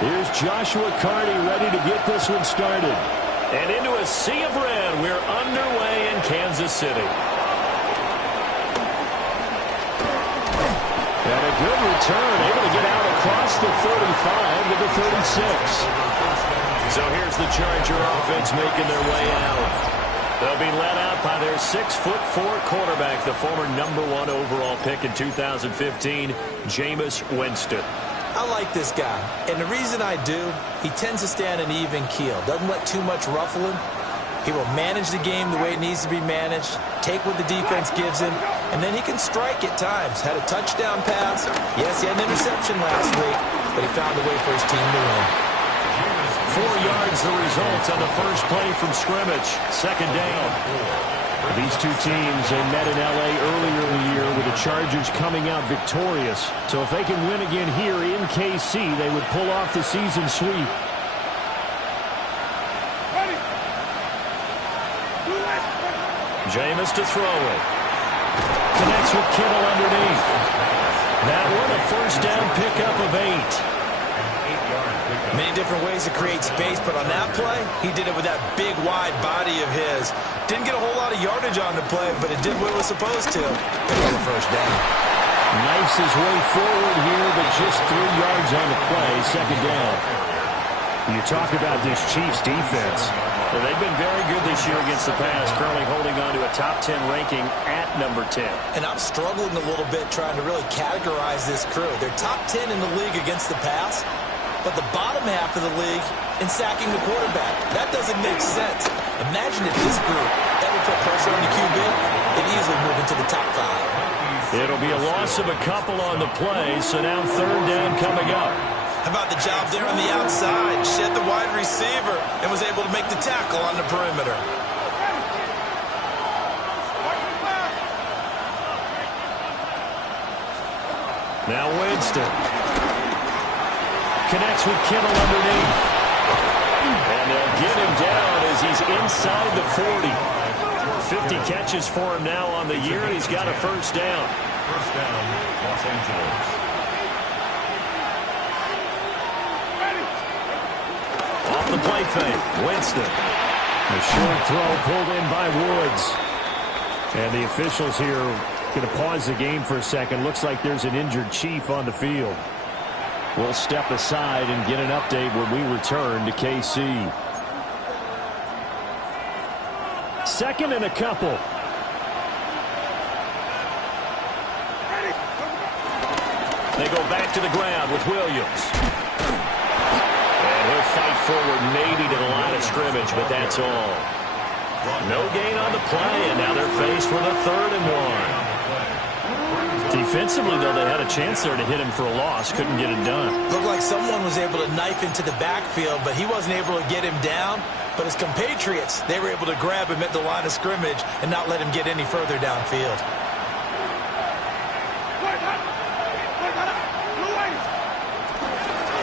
Here's Joshua Carney ready to get this one started. And into a sea of red, we're underway in Kansas City. And a good return, able to get out across the 35 to the 36. So here's the Charger offense making their way out. They'll be led out by their 6'4" quarterback, the former #1 overall pick in 2015, Jameis Winston. I like this guy, and the reason I do, he tends to stay on an even keel. Doesn't let too much ruffle him. He will manage the game the way it needs to be managed, take what the defense gives him, and then he can strike at times. Had a touchdown pass. Yes, he had an interception last week, but he found a way for his team to win. 4 yards the result on the first play from scrimmage. Second down. These two teams, they met in L.A. earlier in the year with the Chargers coming out victorious. So if they can win again here in KC, they would pull off the season sweep. Jameis to throw it. Connects with Kittle underneath. That one a first down pickup of 8. Many different ways to create space, but on that play, he did it with that big, wide body of his. Didn't get a whole lot of yardage on the play, but it did what it was supposed to. Pick up a first down. Knifes his way forward here, but just 3 yards on the play. Second down. You talk about this Chiefs defense. Well, they've been very good this year against the pass, currently holding on to a top 10 ranking at number 10. And I'm struggling a little bit trying to really categorize this crew. They're top 10 in the league against the pass, but the bottom half of the league in sacking the quarterback. That doesn't make sense. Imagine if this group ever put pressure on the QB, they'd easily move into the top 5. It'll be a loss of a couple on the play, so now third down coming up. How about the job there on the outside? Shed the wide receiver and was able to make the tackle on the perimeter. Now Winston. Connects with Kittle underneath. And they'll get him down as he's inside the 40. 50 catches for him now on the year, and he's got a first down. First down, Los Angeles. Off the play fake, Winston. A short throw pulled in by Woods. And the officials here going to pause the game for a second. Looks like there's an injured Chief on the field. We'll step aside and get an update when we return to KC. Second and a couple. They go back to the ground with Williams. And he'll fight forward maybe to the line of scrimmage, but that's all. No gain on the play, and now they're faced with a 3rd and 1. Defensively, though, they had a chance there to hit him for a loss. Couldn't get it done. Looked like someone was able to knife into the backfield, but he wasn't able to get him down. But his compatriots, they were able to grab him at the line of scrimmage and not let him get any further downfield.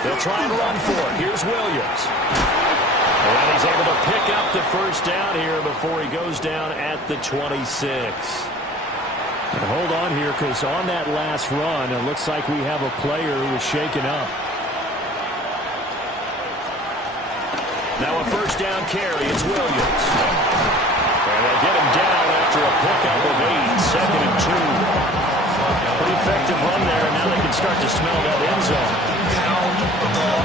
They'll try and run for it. Here's Williams. And he's able to pick up the first down here before he goes down at the 26. And hold on here, because on that last run, it looks like we have a player who was shaken up. Now a first down carry. It's Williams. And they'll get him down after a pickup of 8. Second and 2. Pretty effective run there, and now they can start to smell that end zone. Pound the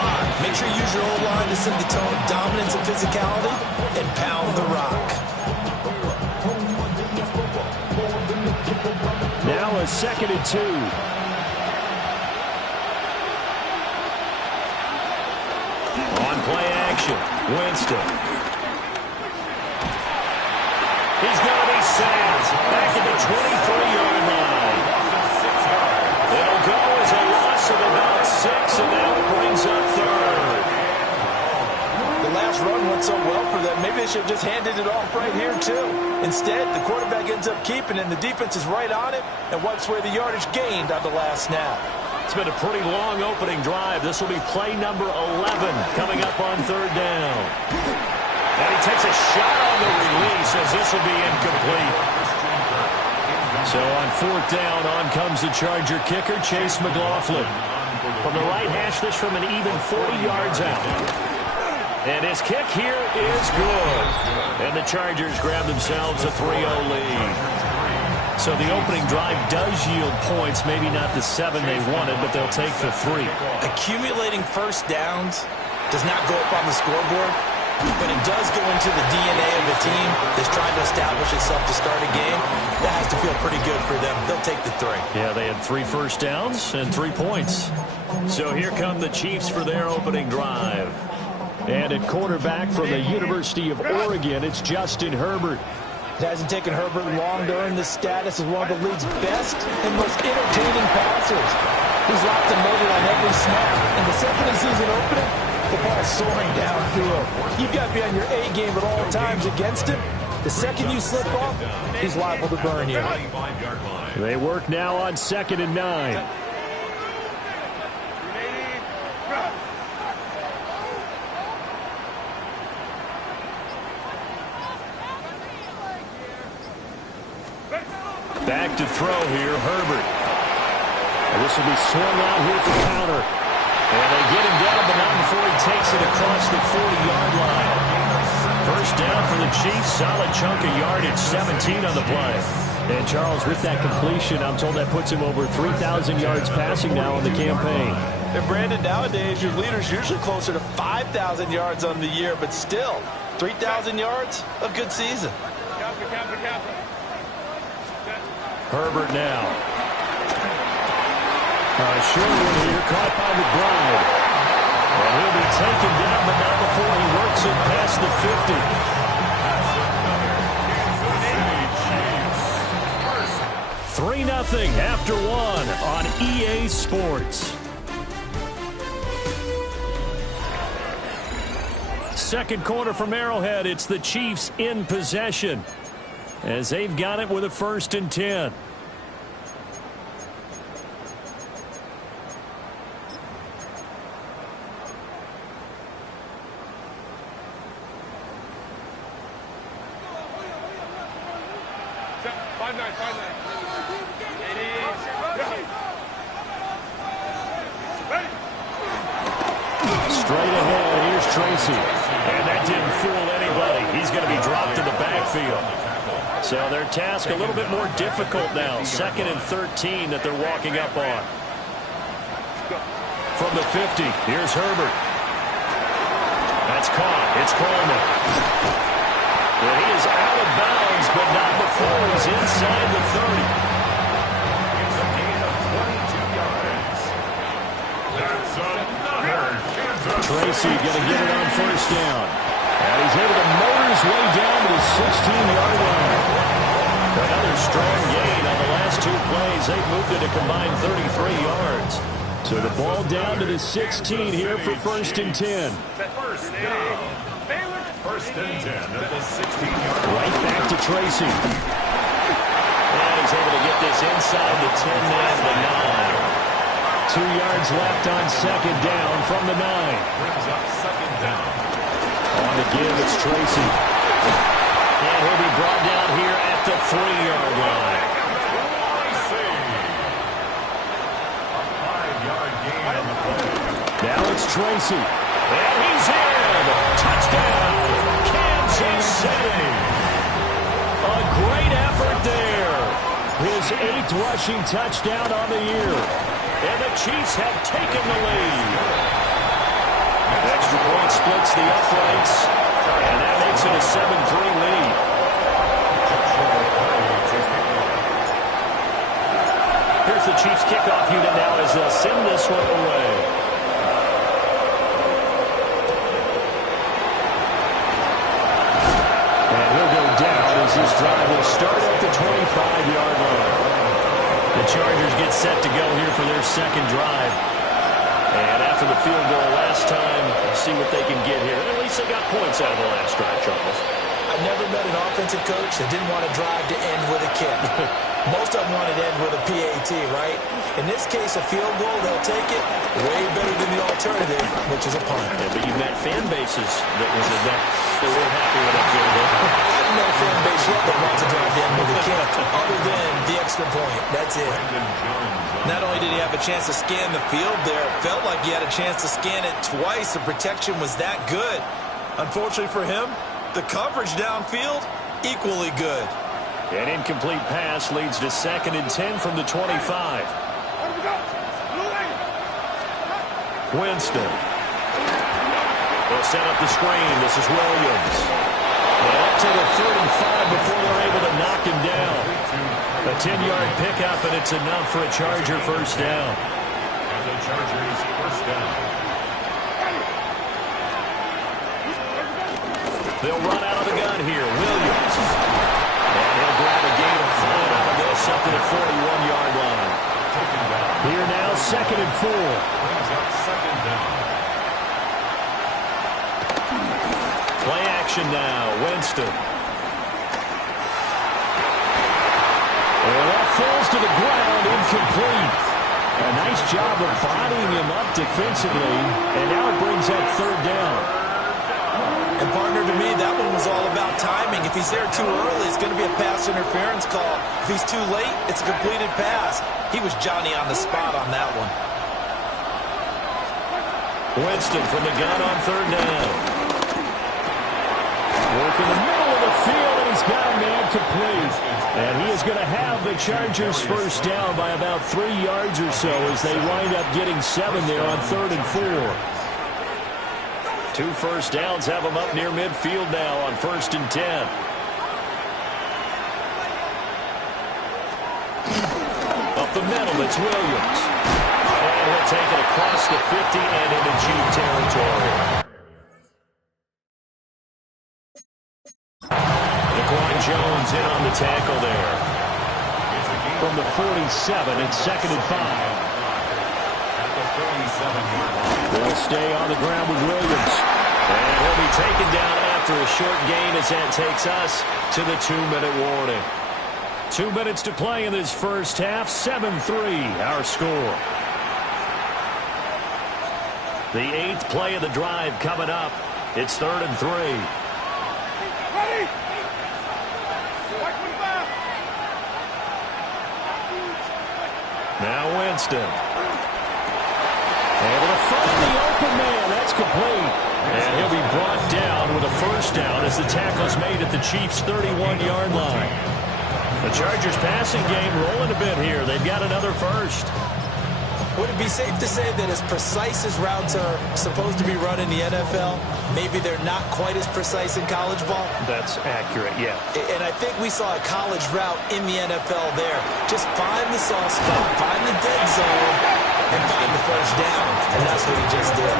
rock. Make sure you use your O-line to set the tone of dominance and physicality, and pound the rock. Now a second and 2. On play action, Winston. He's going to be sacked back at the 23-yard line. It'll go as a loss of about 6, and now it brings up 3rd. The last run went so well for them, maybe they should have just handed it off right here, too. Instead, the quarterback ends up keeping it, and the defense is right on it and wipes away the yardage gained on the last snap. It's been a pretty long opening drive. This will be play number 11 coming up on 3rd down. And he takes a shot on the release as this will be incomplete. So on 4th down, on comes the Charger kicker, Chase McLaughlin. From the right hash, this from an even 40 yards out. And his kick here is good. And the Chargers grab themselves a 3-0 lead. So the opening drive does yield points, maybe not the 7 they wanted, but they'll take the 3. Accumulating first downs does not go up on the scoreboard, but it does go into the DNA of the team that's trying to establish itself to start a game. That has to feel pretty good for them. They'll take the 3. Yeah, they had 3 first downs and 3 points. So here come the Chiefs for their opening drive. And at quarterback from the University of Oregon, it's Justin Herbert. It hasn't taken Herbert long to earn this status as one of the league's best and most entertaining passers. He's locked and loaded on every snap. And the second he sees an opening, the ball's soaring downfield. You've got to be on your A game at all times against him. The second you slip off, he's liable to burn you. They work now on 2nd and 9. Back to throw here, Herbert. And this will be swung out here for counter. And they get him down, but not before he takes it across the 40-yard line. First down for the Chiefs, solid chunk of yardage, 17 on the play. And Charles, with that completion, I'm told that puts him over 3,000 yards passing now in the campaign. And Brandon, nowadays, your leader's usually closer to 5,000 yards on the year, but still, 3,000 yards, a good season. Herbert now. Short one here, caught by McBride. And he'll be taken down, but not before he works it past the 50. 3-0 after 1 on EA Sports. Second quarter from Arrowhead, it's the Chiefs in possession, as they've got it with a 1st and 10. Straight ahead, here's Tracy. And that didn't fool anybody. He's going to be dropped in the backfield. So their task a little bit more difficult now. 2nd and 13 that they're walking up on. From the 50, here's Herbert. That's caught. It's Coleman. And he is out of bounds, but not before he's inside the 30. It's a gain of 22 yards. That's another Kansas Tracy going to get it on 1st down. And he's able to motor his way down to the 16-yard line. Another strong gain on the last 2 plays. They've moved it a combined 33 yards. So the ball down to the 16 here for 1st and 10. First down. 1st and 10 at the 16-yard line. Right back to Tracy. And he's able to get this inside the 10 and the 9. 2 yards left on 2nd down from the 9. Brings up 2nd down. On the give, it's Tracy. And he'll be brought down here at the 3-yard line. Now it's Tracy. And he's in. Touchdown, Kansas City. A great effort there. His 8th rushing touchdown on the year. And the Chiefs have taken the lead. Extra point splits the uprights. And that makes it a 7-3 lead. Here's the Chiefs kickoff unit now as they'll send this one away. And he'll go down as this drive will start at the 25-yard line. The Chargers get set to go here for their 2nd drive. And after the field goal last time, we'll see what they can get here. At least they got points out of the last drive, Charles. I never met an offensive coach that didn't want to drive to end with a kick. Most of them wanted to end with a PAT, right? In this case, a field goal, they'll take it. Way better than the alternative. alternative, which is a punt. Yeah, but you met fan bases that were happy with that field goal. I don't know a fan base yet that wants to drive the end of the kick, other than the extra point. That's it. Not only did he have a chance to scan the field there, it felt like he had a chance to scan it twice. The protection was that good. Unfortunately for him, the coverage downfield, equally good. An incomplete pass leads to 2nd and 10 from the 25. Winston. They'll set up the screen. This is Williams. And up to the 3rd and 5 before they're able to knock him down. A 10-yard pickup, and it's enough for a Charger first down. And the Chargers first down. They'll run out of the gun here. Williams. And he'll grab a gain of 5 out of this up to the 41-yard line. Here now, 2nd and 4. Brings up 2nd down. Play action now. Winston. And that falls to the ground, incomplete. A nice job of bodying him up defensively, and now it brings up 3rd down. And partner, to me, that one was all about timing. If he's there too early, it's going to be a pass interference call. If he's too late, it's a completed pass. He was Johnny on the spot on that one. Winston from the gun on 3rd down. Work in the middle of the field, and he's got a man complete. And he is going to have the Chargers first down by about 3 yards or so as they wind up getting 7 there on 3rd and 4. 2 first downs have them up near midfield now on 1st and 10. Up the middle, it's Williams. And he'll take it across the 50 and into Chief territory. Jones in on the tackle there. From the 47, it's 2nd and 5. At the 37-yard line. They'll stay on the ground with Williams. And he'll be taken down after a short gain as that takes us to the 2-minute warning. 2 minutes to play in this first half. 7-3, our score. The 8th play of the drive coming up. It's 3rd and 3. Ready? Now Winston. Able to find the open man. That's complete. And he'll be brought down with a first down as the tackle's made at the Chiefs' 31-yard line. The Chargers passing game rolling a bit here. They've got another first. Would it be safe to say that as precise as routes are supposed to be run in the NFL, maybe they're not quite as precise in college ball? That's accurate, yeah. And I think we saw a college route in the NFL there. Just find the soft spot, find the dead zone, and find the first down. And that's what he just did.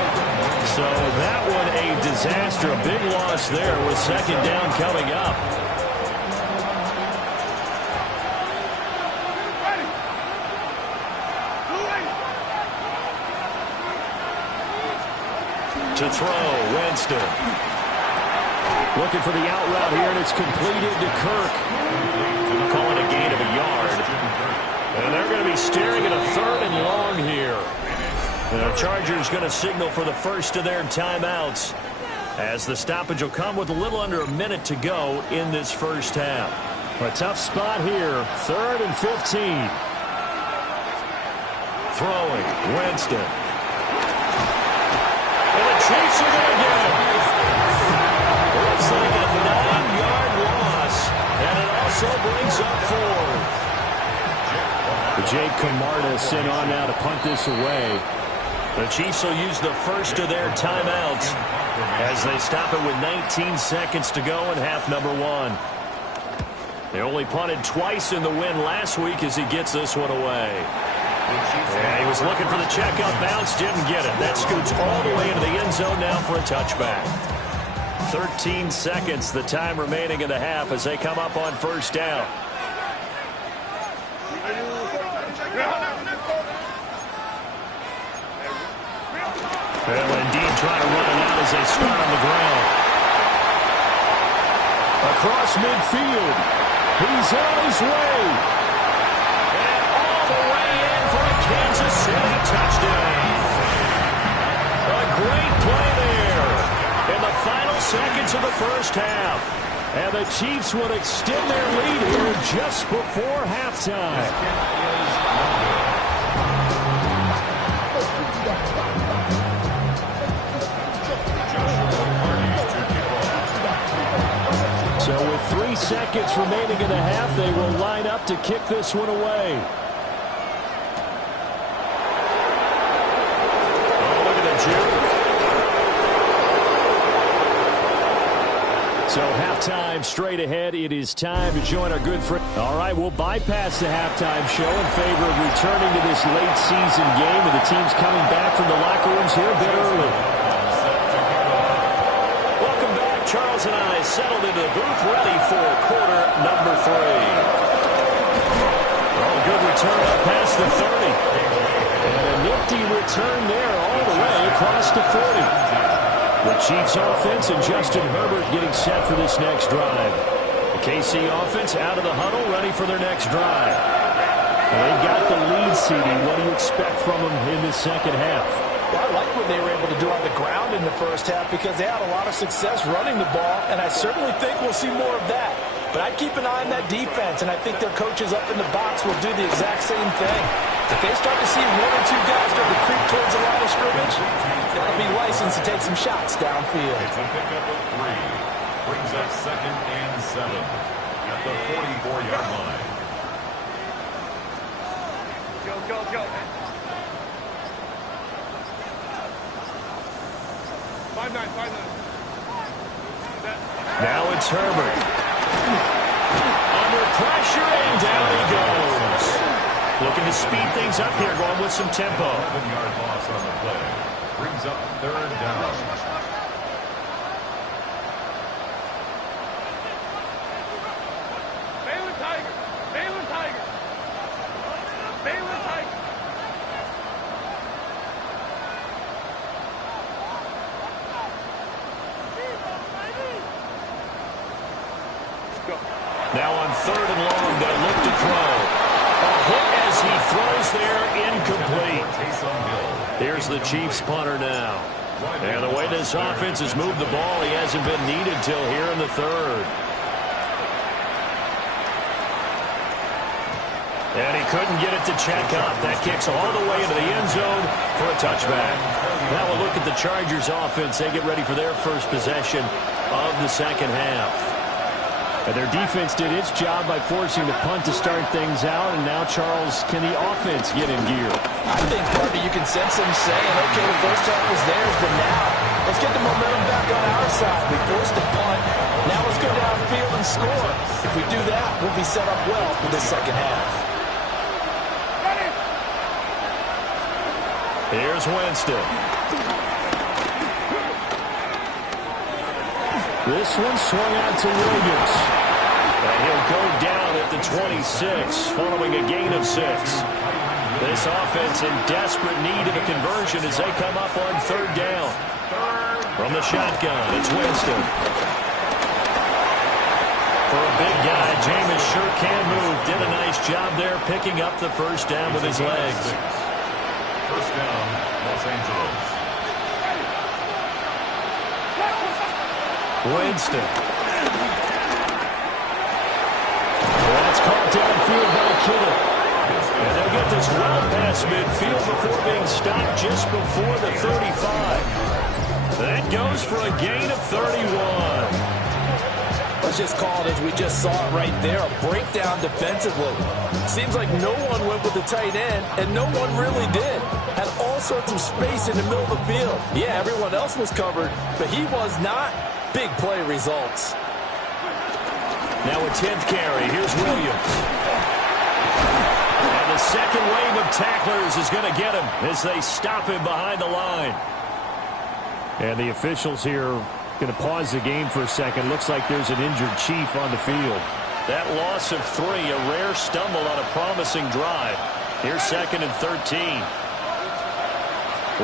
So that one a disaster. A big loss there with 2nd down coming up. To throw, Winston. Looking for the out route here, and it's completed to Kirk. Calling a gain of a yard. And they're going to be staring at a 3rd and long here. The Chargers going to signal for the first of their timeouts, as the stoppage will come with a little under a minute to go in this first half. A tough spot here. 3rd and 15. Throwing, Winston. And the Chiefs are going to get him. Looks like a 9-yard loss, and it also brings up 4. Jake Camarda sent on now to punt this away. The Chiefs will use the first of their timeouts as they stop it with 19 seconds to go in half number 1. They only punted twice in the win last week as he gets this one away. And he was looking for the checkout bounce, didn't get it. That scoots all the way into the end zone now for a touchback. 13 seconds, the time remaining in the half as they come up on first down. Well, indeed, trying to run it out as they start on the ground. Across midfield. He's on his way. And all the way in for a Kansas City touchdown. seconds of the first half. And the Chiefs would extend their lead here just before halftime. So with 3 seconds remaining in the half, they will line up to kick this one away. Oh, look at the juke. So halftime straight ahead. It is time to join our good friend. All right, we'll bypass the halftime show in favor of returning to this late season game, and the team's coming back from the locker rooms here a bit early. Welcome back. Charles and I settled into the booth ready for quarter number 3. Oh, good return up past the 30. And a nifty return there all the way across the 40. The Chiefs offense and Justin Herbert getting set for this next drive. The KC offense out of the huddle, ready for their next drive. They've got the lead seeding. What do you expect from them in the second half? Well, I like what they were able to do on the ground in the first half because they had a lot of success running the ball, and I certainly think we'll see more of that. But I'd keep an eye on that defense, and I think their coaches up in the box will do the exact same thing. If they start to see 1 or 2 guys start to creep towards the line of scrimmage, that'll be licensed to take some shots downfield. It's a pickup of 3. Brings up 2nd and 7 at the 44-yard line. Go, go, go. 5-9, 5-9. Now it's Herbert. Under pressure, and down he goes. Looking to speed things up here, going with some tempo. 7-yard loss on the play. Brings up 3rd down. Baylor Tiger. Baylor Tiger. Baylor Tiger. Now on 3rd and long, they'll look to throw. A hit as he throws there, incomplete. Here's the Chiefs punter now. And the way this offense has moved the ball, he hasn't been needed till here in the 3rd. And he couldn't get it to check up. That kicks all the way into the end zone for a touchback. Now we'll look at the Chargers offense. They get ready for their first possession of the second half. And their defense did its job by forcing the punt to start things out. And now, Charles, can the offense get in gear? I think, Barbie, you can sense them saying, okay, the first half was theirs, but now let's get the momentum back on our side. We forced a punt. Now let's go downfield and score. If we do that, we'll be set up well for the second half. Here's Winston. This one swung out to Williams. And he'll go down at the 26, following a gain of 6. This offense in desperate need of a conversion as they come up on 3rd down. From the shotgun, it's Winston. For a big guy, Jameis sure can move. Did a nice job there picking up the first down with his legs. First down, Los Angeles. Winston. That's caught downfield by Kittle. And they'll get this well past midfield before being stopped just before the 35. That goes for a gain of 31. Let's just call it as we just saw it right there, a breakdown defensively. Seems like no one went with the tight end, and no one really did. Had all sorts of space in the middle of the field. Yeah, everyone else was covered, but he was not. Big play results. Now a 10th carry. Here's Williams. And the second wave of tacklers is going to get him as they stop him behind the line. And the officials here going to pause the game for a second. Looks like there's an injured Chief on the field. That loss of 3, a rare stumble on a promising drive. Here's 2nd and 13.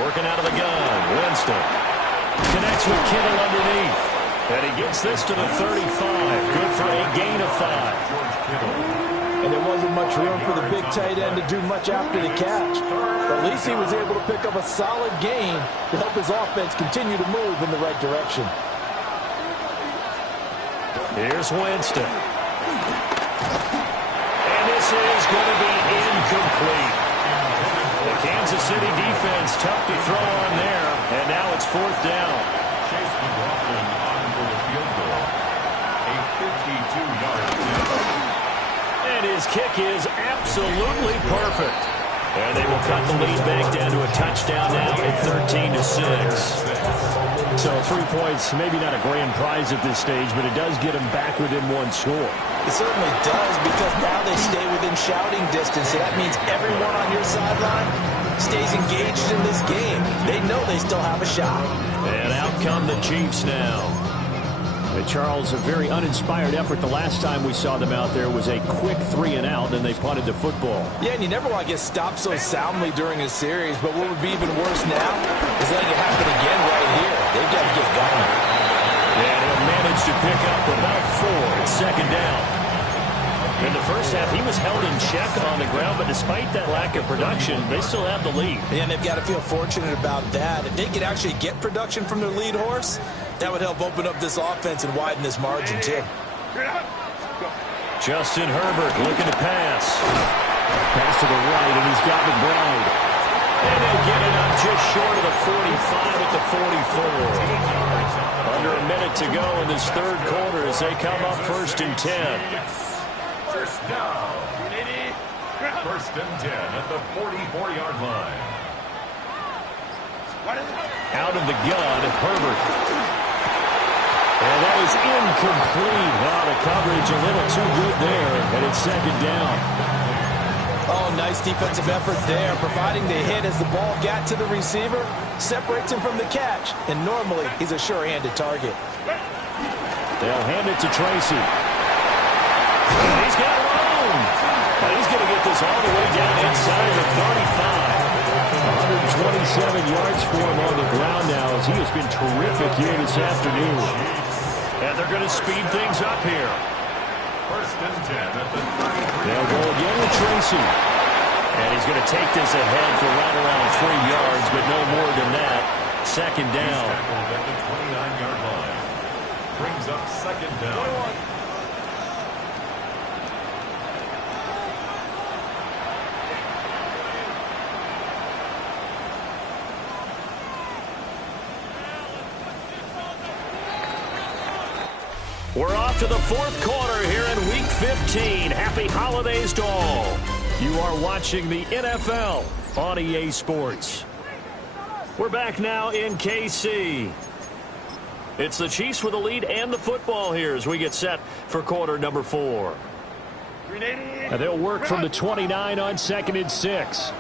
Working out of the gun. Winston connects with Kittle underneath. And he gets this to the 35. Good for a gain of 5. And there wasn't much room for the big tight end to do much after the catch. But at least he was able to pick up a solid gain to help his offense continue to move in the right direction. Here's Winston. And this is going to be incomplete. The Kansas City defense tough to throw on there, and now it's 4th down. Chase McLaughlin on for the field goal. A 52-yard attempt. And his kick is absolutely perfect. And they will cut the lead back down to a touchdown now at 13-6. So 3 points, maybe not a grand prize at this stage, but it does get them back within 1 score. It certainly does, because now they stay within shouting distance. So that means everyone on your sideline stays engaged in this game. They know they still have a shot. And out come the Chiefs now. And Charles, a very uninspired effort. The last time we saw them out there was a quick 3-and-out, and they punted the football. Yeah, and you never want to get stopped so soundly during a series, but what would be even worse now is letting it happen again right here. They've got to get going. And he'll manage to pick up about 4 at 2nd down. In the first half, he was held in check on the ground, but despite that lack of production, they still have the lead. And they've got to feel fortunate about that. If they could actually get production from their lead horse, that would help open up this offense and widen this margin, too. Justin Herbert looking to pass. Pass to the right, and he's got McBride. And they'll get it up just short of the 45 at the 44. Under a minute to go in this 3rd quarter as they come up 1st and 10. First down. 1st and 10 at the 44-yard line. Out of the gun, Herbert. And that is incomplete. Wow, the coverage a little too good there, and it's 2nd down. Oh, nice defensive effort there, providing the hit as the ball got to the receiver, separates him from the catch, and normally he's a sure-handed target. They'll hand it to Tracy. And he's got room. And he's going to get this all the way down inside the 35. 127 yards for him on the ground now as he has been terrific here this afternoon. And they're going to speed things up here. 1st and 10 at the 33. They'll go again with Tracy. And he's going to take this ahead for right around 3 yards, but no more than that. 2nd down. He's tackled at the 29-yard line. Brings up 2nd down. We're off to the 4th quarter here in Week 15. Happy holidays to all. You are watching the NFL on EA Sports. We're back now in KC. It's the Chiefs with the lead and the football here as we get set for quarter number 4. And they'll work from the 29 on 2nd and 6.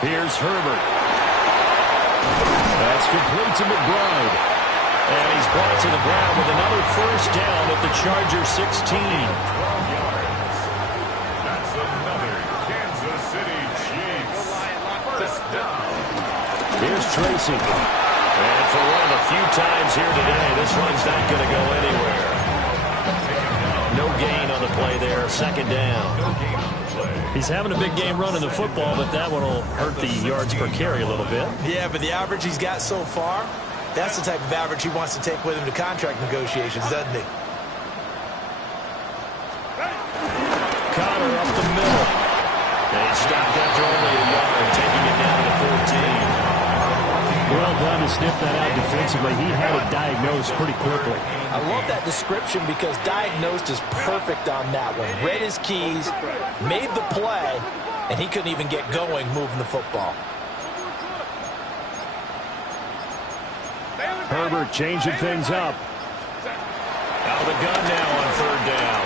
Here's Herbert. That's complete to McBride. And he's brought to the ground with another 1st down at the Chargers 16. 12 yards. That's another Kansas City Chiefs. 1st down. Here's Tracy. And for one of the few times here today, this one's not going to go anywhere. No gain on the play there. 2nd down. No gain on the play. He's having a big game running the football, but that one will hurt the yards per carry a little bit. Yeah, but the average he's got so far, that's the type of average he wants to take with him to contract negotiations, doesn't he? Connor up the middle. They stopped after only a yard, taking it down to the 14. Well done to sniff that out defensively. He had it diagnosed pretty quickly. I love that description because diagnosed is perfect on that one. Read his keys, made the play, and he couldn't even get going moving the football. Herbert changing things up. Out of the gun now on 3rd down.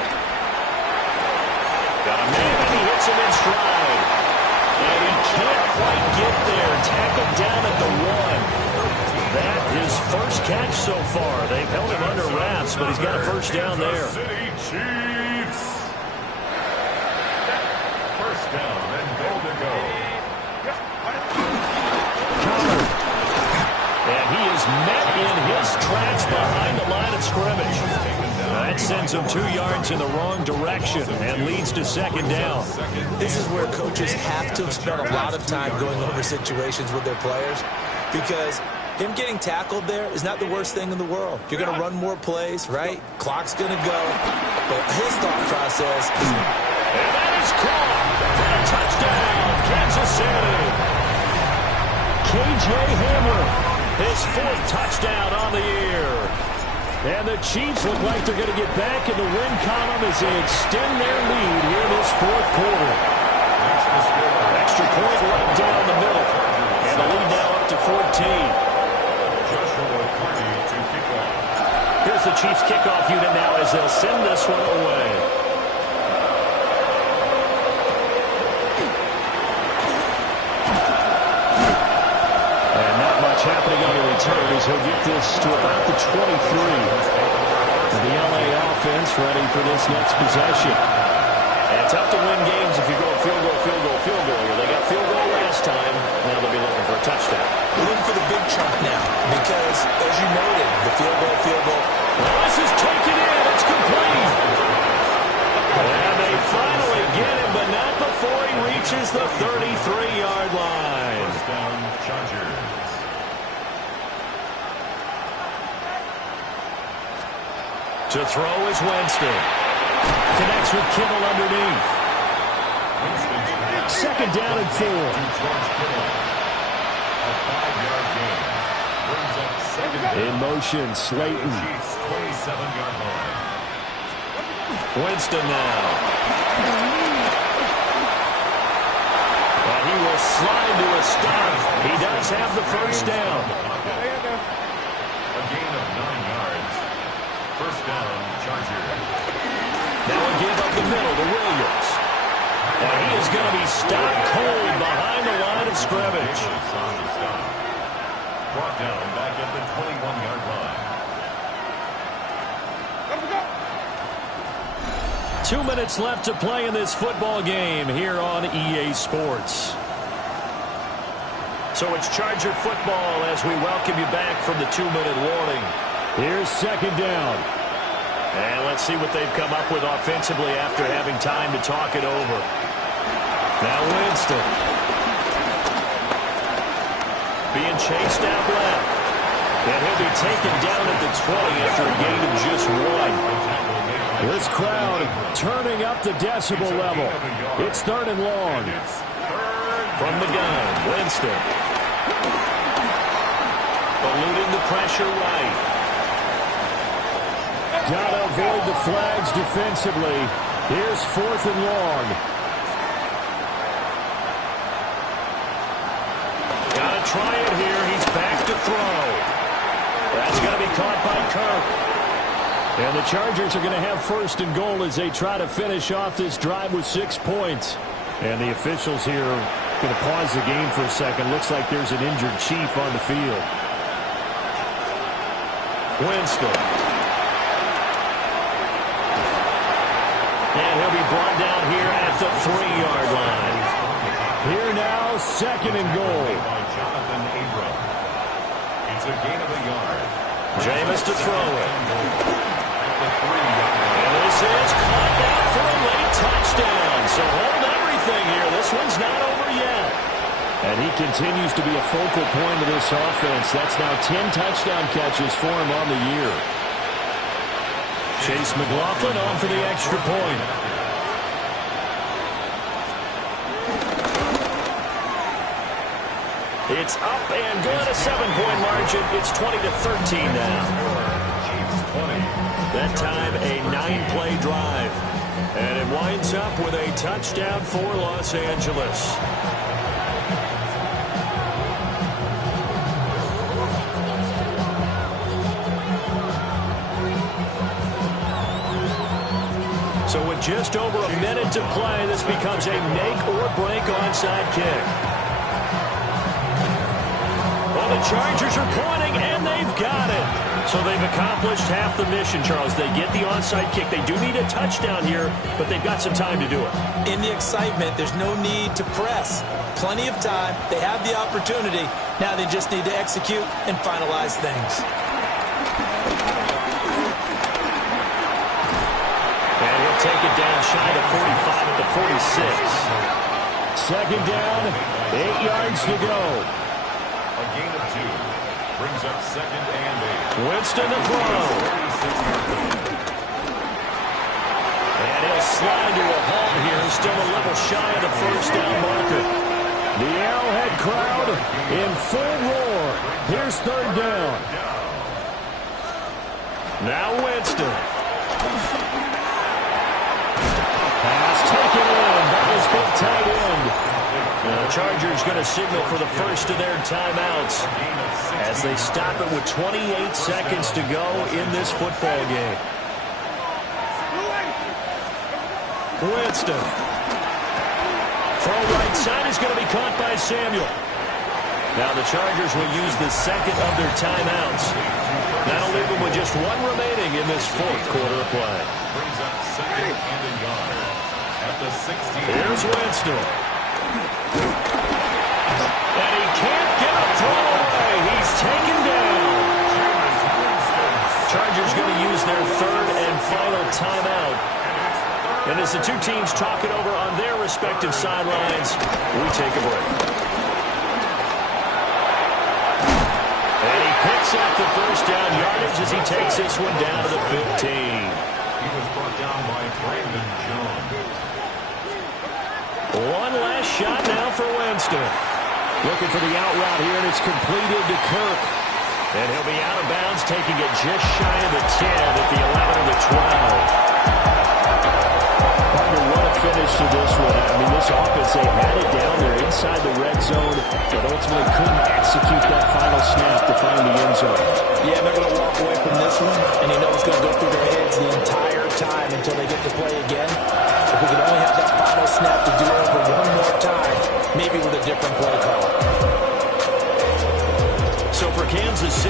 Got a man and he hits him in stride. And he can't quite get there. Tackled down at the 1. That is 1st catch so far. They've held him under wraps, but he's got a 1st down there. City Chiefs. 1st down and goal to go. Connor. And he is met in his tracks behind the line of scrimmage. That sends them 2 yards in the wrong direction and leads to second down. This is where coaches have to have spent a lot of time going over situations with their players, because him getting tackled there is not the worst thing in the world. You're going to run more plays, right? Clock's going to go. But his thought process is... And that is caught for a touchdown, Kansas City. K.J. Hamler, his 4th touchdown on the year. And the Chiefs look like they're going to get back in the win column as they extend their lead here in this 4th quarter. Extra point right down the middle. And the lead now up to 14. Here's the Chiefs kickoff unit now as they'll send this one away. And not much happening on the return as he'll get this to about the 23. And the LA offense ready for this next possession. And tough to win games if you go field goal, field goal, field goal. They got field goal last time. Now they'll be looking for a touchdown. Looking for the big chunk now, because, as you noted, the field goal, well, this is taken in. It's complete. And they finally get him, but not before he reaches the 33-yard line. First down, Chargers. To throw is Winston. Connects with Kittle underneath. Second down and 4. A 5-yard gain. Brings up second down. In motion, Slayton. Chiefs 27-yard line. Winston now. And he will slide to a stop. He does have the first down. A gain of 9 yards. First down, Chargers. Now a give up the middle to Williams. And he is going to be stopped cold behind the line of scrimmage. Brought down back at the 21-yard line. 2 minutes left to play in this football game here on EA Sports. So it's Charger football as we welcome you back from the 2-minute warning. Here's second down. And let's see what they've come up with offensively after having time to talk it over. Now Winston. Being chased out left. And he'll be taken down at the 20 after a gain of just 1. This crowd turning up the decibel level. It's 3rd and long. From the gun, Winston. Eluding the pressure right. Got to avoid the flags defensively. Here's 4th and long. Got to try it here. He's back to throw. That's going to be caught by Kirk. And the Chargers are going to have 1st and goal as they try to finish off this drive with 6 points. And the officials here are going to pause the game for a second. Looks like there's an injured Chief on the field. Winston. And he'll be brought down here at the 3-yard line. Here now, 2nd and goal. By Jonathan Abram. It's a gain of a yard. Jameis to throw it. At the 3-yard line. And this is caught out for a late touchdown. So hold everything here. This one's not over yet. And he continues to be a focal point of this offense. That's now 10 touchdown catches for him on the year. Chase McLaughlin on for the extra point. It's up and good, a 7-point margin. It's 20-13 now. That time a 9-play drive. And it winds up with a touchdown for Los Angeles. So with just over a minute to play, this becomes a make-or-break onside kick. Well, the Chargers are pointing, and they've got it. So they've accomplished half the mission, Charles. They get the onside kick. They do need a touchdown here, but they've got some time to do it. In the excitement, there's no need to press. Plenty of time. They have the opportunity. Now they just need to execute and finalize things. take it down shy of 45 at the 46. Second down, 8 yards to go. A gain of 2 brings up second and 8. Winston to throw. And he'll slide to a halt here, still a little shy of the first down marker. The Arrowhead crowd in full roar. Here's third down. Now Winston. Pass taken in by his big tight end. The Chargers going to signal for the first of their timeouts as they stop it with 28 seconds to go in this football game. Winston. Throw right side is going to be caught by Samuel. Now the Chargers will use the second of their timeouts. That'll leave them with just one remaining in this fourth quarter of play. Brings up second and a yard at the 16. Here's Winston. And he can't get a throw away. He's taken down. Chargers going to use their third and final timeout. And as the two teams talk it over on their respective sidelines, we take a break. And he picks up the first down yardage as he takes this one down to the 15. He was brought down by Brandon Jones. One last shot now for Winston. Looking for the out route here, and it's completed to Kirk. And he'll be out of bounds, taking it just shy of the 10 at the 11 of the 12. Partner, what a finish to this one. I mean, this offense, they had it down there inside the red zone, but ultimately couldn't execute that final snap to find the end zone. Yeah, they're going to walk away from this one, and you know it's going to go through their heads the entire time until they get to play again. If we could only have that final snap to do it over one more time, maybe with a different play call. So for Kansas City,